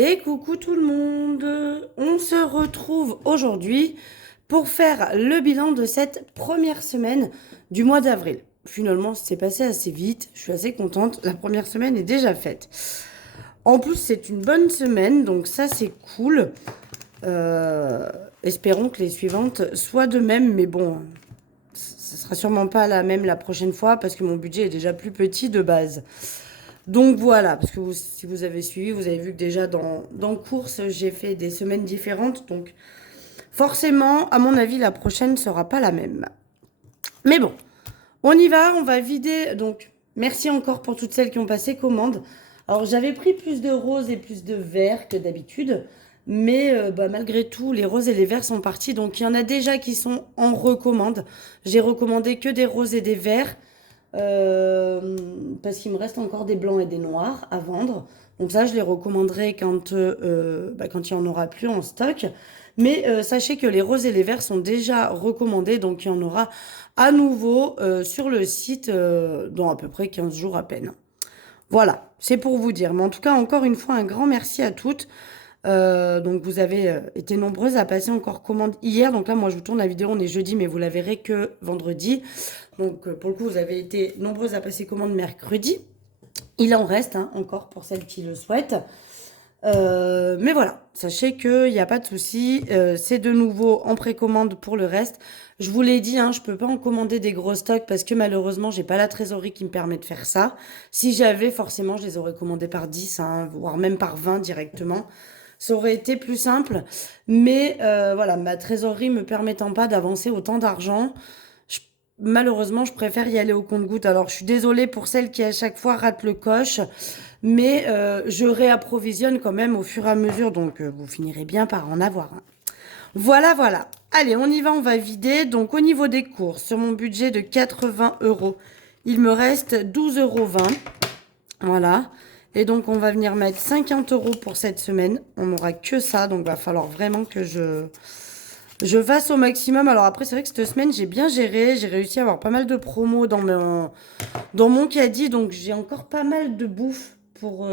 Et coucou tout le monde, on se retrouve aujourd'hui pour faire le bilan de cette première semaine du mois d'avril. Finalement, c'est passé assez vite, je suis assez contente, la première semaine est déjà faite. En plus, c'est une bonne semaine, donc ça c'est cool. Euh, Espérons que les suivantes soient de même, mais bon, ça sera sûrement pas la même la prochaine fois parce que mon budget est déjà plus petit de base. Donc voilà, parce que si vous avez suivi, vous avez vu que déjà dans course, j'ai fait des semaines différentes. Donc forcément, à mon avis, la prochaine ne sera pas la même. Mais bon, on y va, on va vider. Donc merci encore pour toutes celles qui ont passé commande. Alors j'avais pris plus de roses et plus de verts que d'habitude. Mais malgré tout, les roses et les verts sont partis. Donc il y en a déjà qui sont en recommande. J'ai recommandé que des roses et des verts. Parce qu'il me reste encore des blancs et des noirs à vendre. Donc ça, je les recommanderai quand il n'y en aura plus en stock. Mais sachez que les roses et les verts sont déjà recommandés, donc il y en aura à nouveau sur le site dans à peu près 15 jours à peine. Voilà, c'est pour vous dire. Mais en tout cas, encore une fois, un grand merci à toutes. Donc vous avez été nombreuses à passer encore commande hier. Donc là, moi, je vous tourne la vidéo, on est jeudi, mais vous la verrez que vendredi. Donc pour le coup, vous avez été nombreuses à passer commande mercredi. Il en reste encore pour celles qui le souhaitent. Mais voilà, sachez qu'il n'y a pas de souci. C'est de nouveau en précommande pour le reste. Je vous l'ai dit, je ne peux pas en commander des gros stocks parce que malheureusement, j'ai pas la trésorerie qui me permet de faire ça. Si j'avais, forcément, je les aurais commandés par 10, voire même par 20 directement. Ça aurait été plus simple. Mais voilà, ma trésorerie me permettant pas d'avancer autant d'argent, je- malheureusement, je préfère y aller au compte-gouttes. Alors, je suis désolée pour celles qui à chaque fois ratent le coche, mais je réapprovisionne quand même au fur et à mesure. Donc, vous finirez bien par en avoir. Voilà, voilà. Allez, on y va, on va vider. Donc, au niveau des courses, sur mon budget de 80 euros, il me reste 12,20 €. Voilà. Et donc, on va venir mettre 50 euros pour cette semaine. On n'aura que ça. Donc, il va falloir vraiment que je fasse au maximum. Alors, après, c'est vrai que cette semaine, j'ai bien géré. J'ai réussi à avoir pas mal de promos dans mon caddie. Donc, j'ai encore pas mal de bouffe pour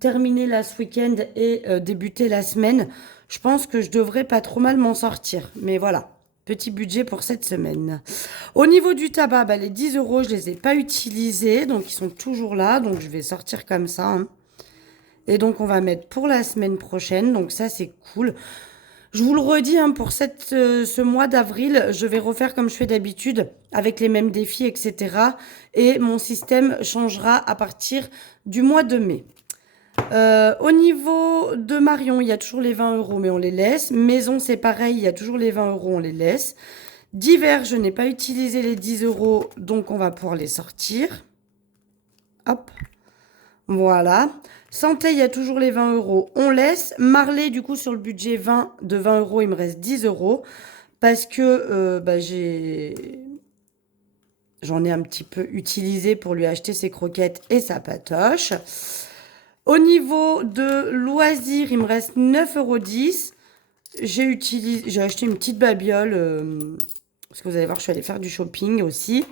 terminer là ce week-end et débuter la semaine. Je pense que je devrais pas trop mal m'en sortir. Mais voilà. Petit budget pour cette semaine. Au niveau du tabac, les 10 euros, je les ai pas utilisés. Donc, ils sont toujours là. Donc, je vais sortir comme ça. Et donc, on va mettre pour la semaine prochaine. Donc, ça, c'est cool. Je vous le redis, pour ce mois d'avril, je vais refaire comme je fais d'habitude, avec les mêmes défis, etc. Et mon système changera à partir du mois de mai. Au niveau de Marion, il y a toujours les 20 euros, mais on les laisse. Maison, c'est pareil, il y a toujours les 20 euros, on les laisse. Divers, je n'ai pas utilisé les 10 euros, donc on va pouvoir les sortir. Hop, voilà. Santé, il y a toujours les 20 euros, on laisse. Marley, du coup, sur le budget de 20 euros, il me reste 10 euros. Parce que j'en ai un petit peu utilisé pour lui acheter ses croquettes et sa patoche. Au niveau de loisirs, il me reste 9,10 €. J'ai acheté une petite babiole. Parce que vous allez voir, je suis allée faire du shopping aussi.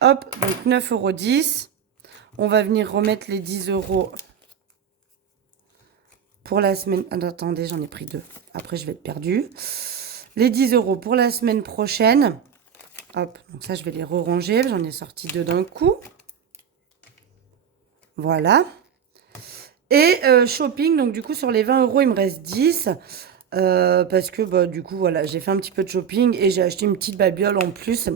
Hop, donc 9,10 €. On va venir remettre les 10 euros pour la semaine. Ah, attendez, j'en ai pris deux. Après, je vais être perdue. Les 10 euros pour la semaine prochaine. Hop, donc ça, je vais les re-ranger. J'en ai sorti deux d'un coup. Voilà. Et shopping, donc du coup, sur les 20 euros, il me reste 10. Parce que, du coup, voilà, j'ai fait un petit peu de shopping et j'ai acheté une petite babiole en plus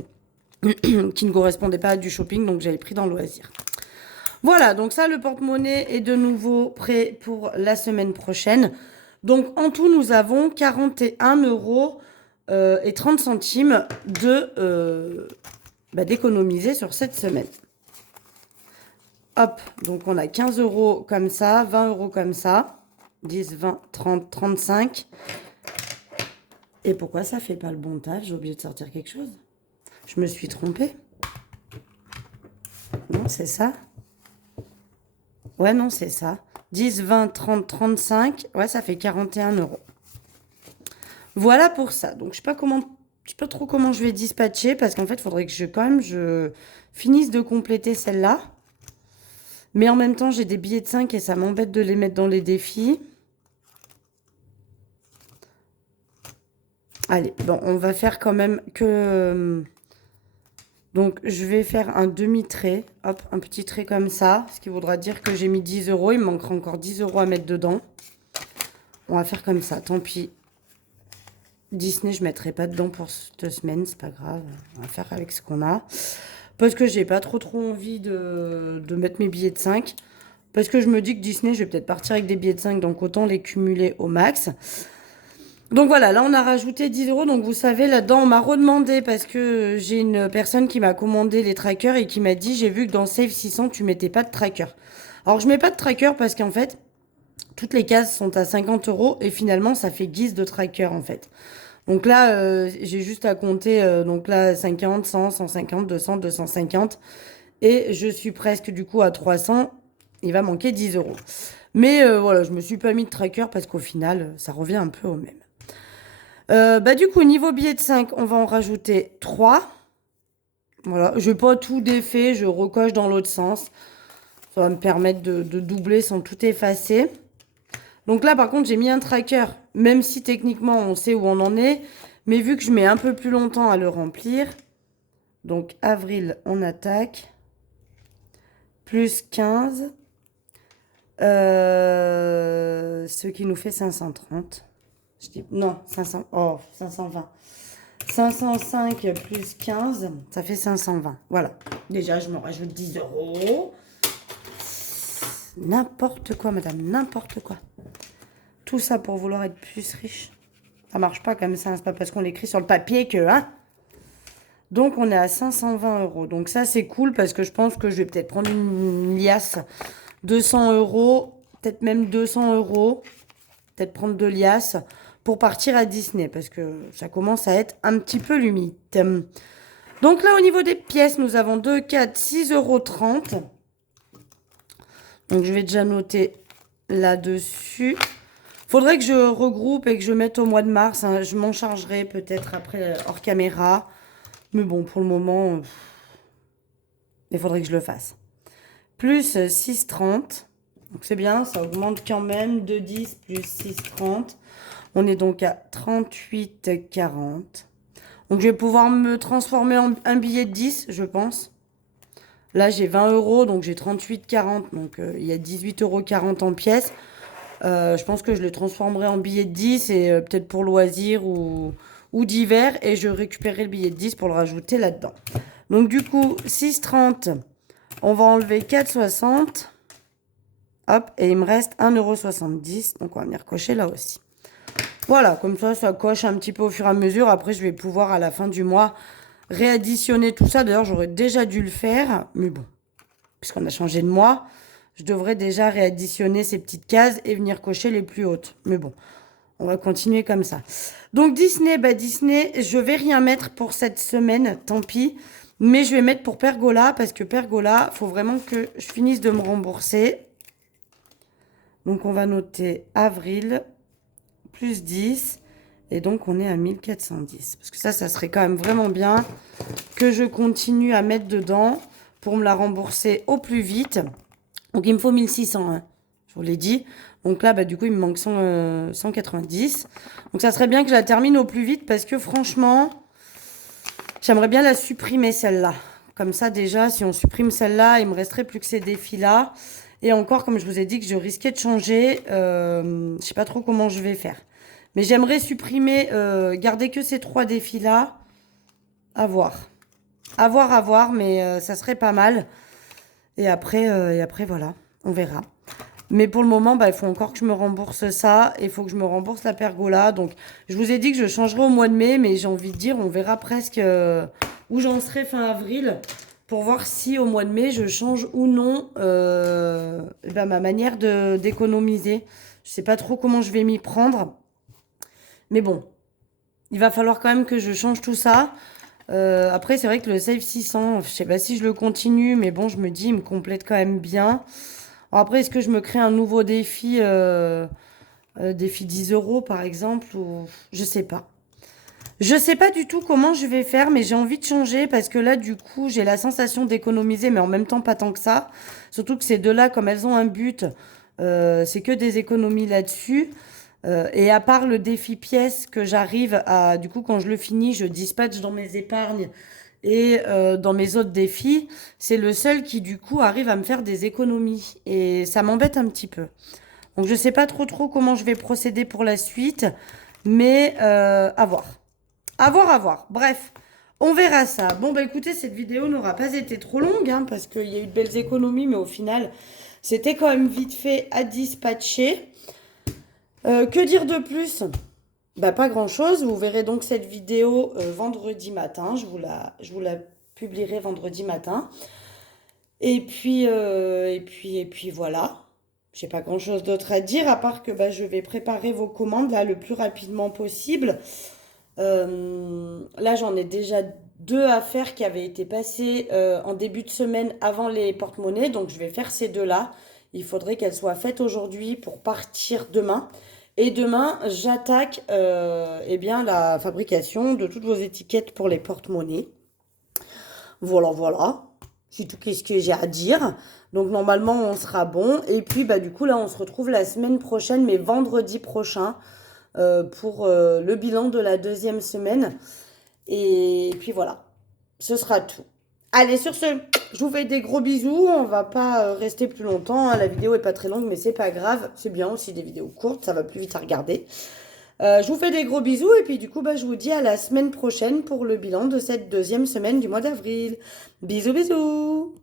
qui ne correspondait pas à du shopping, donc j'avais pris dans le loisir. Voilà, donc ça, le porte-monnaie est de nouveau prêt pour la semaine prochaine. Donc, en tout, nous avons 41 euros et 30 centimes d'économiser sur cette semaine. Hop, donc on a 15 euros comme ça, 20 euros comme ça, 10, 20, 30, 35. Et pourquoi ça fait pas le bon taf? J'ai oublié de sortir quelque chose. Je me suis trompée. Non, c'est ça. Ouais, non, c'est ça. 10, 20, 30, 35. Ouais, ça fait 41 euros. Voilà pour ça. Donc, je sais pas trop comment je vais dispatcher parce qu'en fait, il faudrait que je finisse de compléter celle-là. Mais en même temps, j'ai des billets de 5 et ça m'embête de les mettre dans les défis. Allez, bon, on va faire quand même que... Donc, je vais faire un demi-trait. Hop, un petit trait comme ça. Ce qui voudra dire que j'ai mis 10 euros. Il me manquera encore 10 euros à mettre dedans. On va faire comme ça. Tant pis. Disney, je ne mettrai pas dedans pour cette semaine. C'est pas grave. On va faire avec ce qu'on a. Parce que j'ai pas trop envie de mettre mes billets de 5. Parce que je me dis que Disney, je vais peut-être partir avec des billets de 5. Donc, autant les cumuler au max. Donc voilà, là on a rajouté 10 euros. Donc vous savez, là-dedans on m'a redemandé parce que j'ai une personne qui m'a commandé les trackers et qui m'a dit, j'ai vu que dans Save 600 tu mettais pas de tracker. Alors je mets pas de tracker parce qu'en fait, toutes les cases sont à 50 euros et finalement ça fait guise de tracker en fait. Donc là, j'ai juste à compter, donc là 50, 100, 150, 200, 250 et je suis presque du coup à 300. Il va manquer 10 euros. Mais voilà, je me suis pas mis de tracker parce qu'au final, ça revient un peu au même. Du coup, niveau billet de 5, on va en rajouter 3. Voilà, je n'ai pas tout défait, je recoche dans l'autre sens. Ça va me permettre de doubler sans tout effacer. Donc là, par contre, j'ai mis un tracker, même si techniquement, on sait où on en est. Mais vu que je mets un peu plus longtemps à le remplir, donc avril, on attaque. Plus 15. Ce qui nous fait 530. Je dis, non, 500, oh, 520. 505 plus 15, ça fait 520. Voilà. Déjà, je me rajoute 10 euros. N'importe quoi, madame, n'importe quoi. Tout ça pour vouloir être plus riche. Ça marche pas comme ça, c'est pas parce qu'on l'écrit sur le papier que, hein. Donc, on est à 520 euros. Donc, ça, c'est cool parce que je pense que je vais peut-être prendre une liasse 200 euros, peut-être même 200 euros. Peut-être prendre 2 liasses pour partir à Disney parce que ça commence à être un petit peu limite. Donc là, au niveau des pièces, nous avons 2, 4, 6,30 euros. Donc je vais déjà noter là-dessus. Faudrait que je regroupe et que je mette au mois de mars. Hein. Je m'en chargerai peut-être après hors caméra. Mais bon, pour le moment, il faudrait que je le fasse. Plus 6,30. Donc c'est bien, ça augmente quand même. 2,10 plus 6,30. On est donc à 38,40. Donc je vais pouvoir me transformer en un billet de 10, je pense. Là, j'ai 20 euros, donc j'ai 38,40. Donc il y a 18,40 € en pièces. Je pense que je les transformerai en billet de 10 et peut-être pour loisirs ou d'hiver. Et je récupérerai le billet de 10 pour le rajouter là-dedans. Donc du coup, 6,30. On va enlever 4,60. Hop, et il me reste 1,70 €. Donc on va venir cocher là aussi. Voilà, comme ça coche un petit peu au fur et à mesure. Après, je vais pouvoir, à la fin du mois, réadditionner tout ça. D'ailleurs, j'aurais déjà dû le faire. Mais bon, puisqu'on a changé de mois, je devrais déjà réadditionner ces petites cases et venir cocher les plus hautes. Mais bon, on va continuer comme ça. Donc, Disney, Disney, je vais rien mettre pour cette semaine, tant pis. Mais je vais mettre pour Pergola, parce que Pergola, il faut vraiment que je finisse de me rembourser. Donc, on va noter avril, plus 10. Et donc, on est à 1410. Parce que ça serait quand même vraiment bien que je continue à mettre dedans pour me la rembourser au plus vite. Donc, il me faut 1600, hein, je vous l'ai dit. Donc là, du coup, il me manque 190. Donc, ça serait bien que je la termine au plus vite parce que franchement, j'aimerais bien la supprimer, celle-là. Comme ça, déjà, si on supprime celle-là, il me resterait plus que ces défis-là. Et encore, comme je vous ai dit que je risquais de changer, je sais pas trop comment je vais faire. Mais j'aimerais supprimer, garder que ces 3 défis-là. À voir. À voir, mais ça serait pas mal. Et après, voilà, on verra. Mais pour le moment, il faut encore que je me rembourse ça. Et il faut que je me rembourse la pergola. Donc, je vous ai dit que je changerai au mois de mai. Mais j'ai envie de dire, on verra presque où j'en serai fin avril. Pour voir si au mois de mai, je change ou non ma manière d'économiser. Je sais pas trop comment je vais m'y prendre. Mais bon, il va falloir quand même que je change tout ça. Après, c'est vrai que le Save 600, je sais pas si je le continue. Mais bon, je me dis, il me complète quand même bien. Alors après, est-ce que je me crée un nouveau défi, défi 10 € par exemple ou... Je sais pas. Je sais pas du tout comment je vais faire, mais j'ai envie de changer parce que là, du coup, j'ai la sensation d'économiser, mais en même temps pas tant que ça. Surtout que ces deux-là, comme elles ont un but, c'est que des économies là-dessus. Et à part le défi pièce que j'arrive à, du coup, quand je le finis, je dispatche dans mes épargnes et dans mes autres défis, c'est le seul qui, du coup, arrive à me faire des économies. Et ça m'embête un petit peu. Donc, je sais pas trop comment je vais procéder pour la suite, mais à voir. À voir, à voir. Bref, on verra ça. Bon, bah écoutez, cette vidéo n'aura pas été trop longue, hein, parce qu'il y a eu de belles économies, mais au final, c'était quand même vite fait à dispatcher. Que dire de plus? Bah, pas grand-chose. Vous verrez donc cette vidéo vendredi matin. Je vous la publierai vendredi matin. Et puis voilà. J'ai pas grand-chose d'autre à dire, à part que bah, je vais préparer vos commandes là le plus rapidement possible. Là, j'en ai déjà deux à faire qui avaient été passées en début de semaine avant les porte-monnaies. Donc, je vais faire ces deux-là. Il faudrait qu'elles soient faites aujourd'hui pour partir demain. Et demain, j'attaque eh bien, la fabrication de toutes vos étiquettes pour les porte-monnaies. Voilà, voilà. C'est tout ce que j'ai à dire. Donc, normalement, on sera bon. Et puis, bah, du coup, là, on se retrouve la semaine prochaine, mais vendredi prochain pour le bilan de la deuxième semaine. Et puis voilà, ce sera tout. Allez, sur ce, je vous fais des gros bisous. On va pas rester plus longtemps, hein. La vidéo est pas très longue, mais c'est pas grave. C'est bien aussi des vidéos courtes, ça va plus vite à regarder. Je vous fais des gros bisous et puis du coup, bah, je vous dis à la semaine prochaine pour le bilan de cette deuxième semaine du mois d'avril. Bisous, bisous!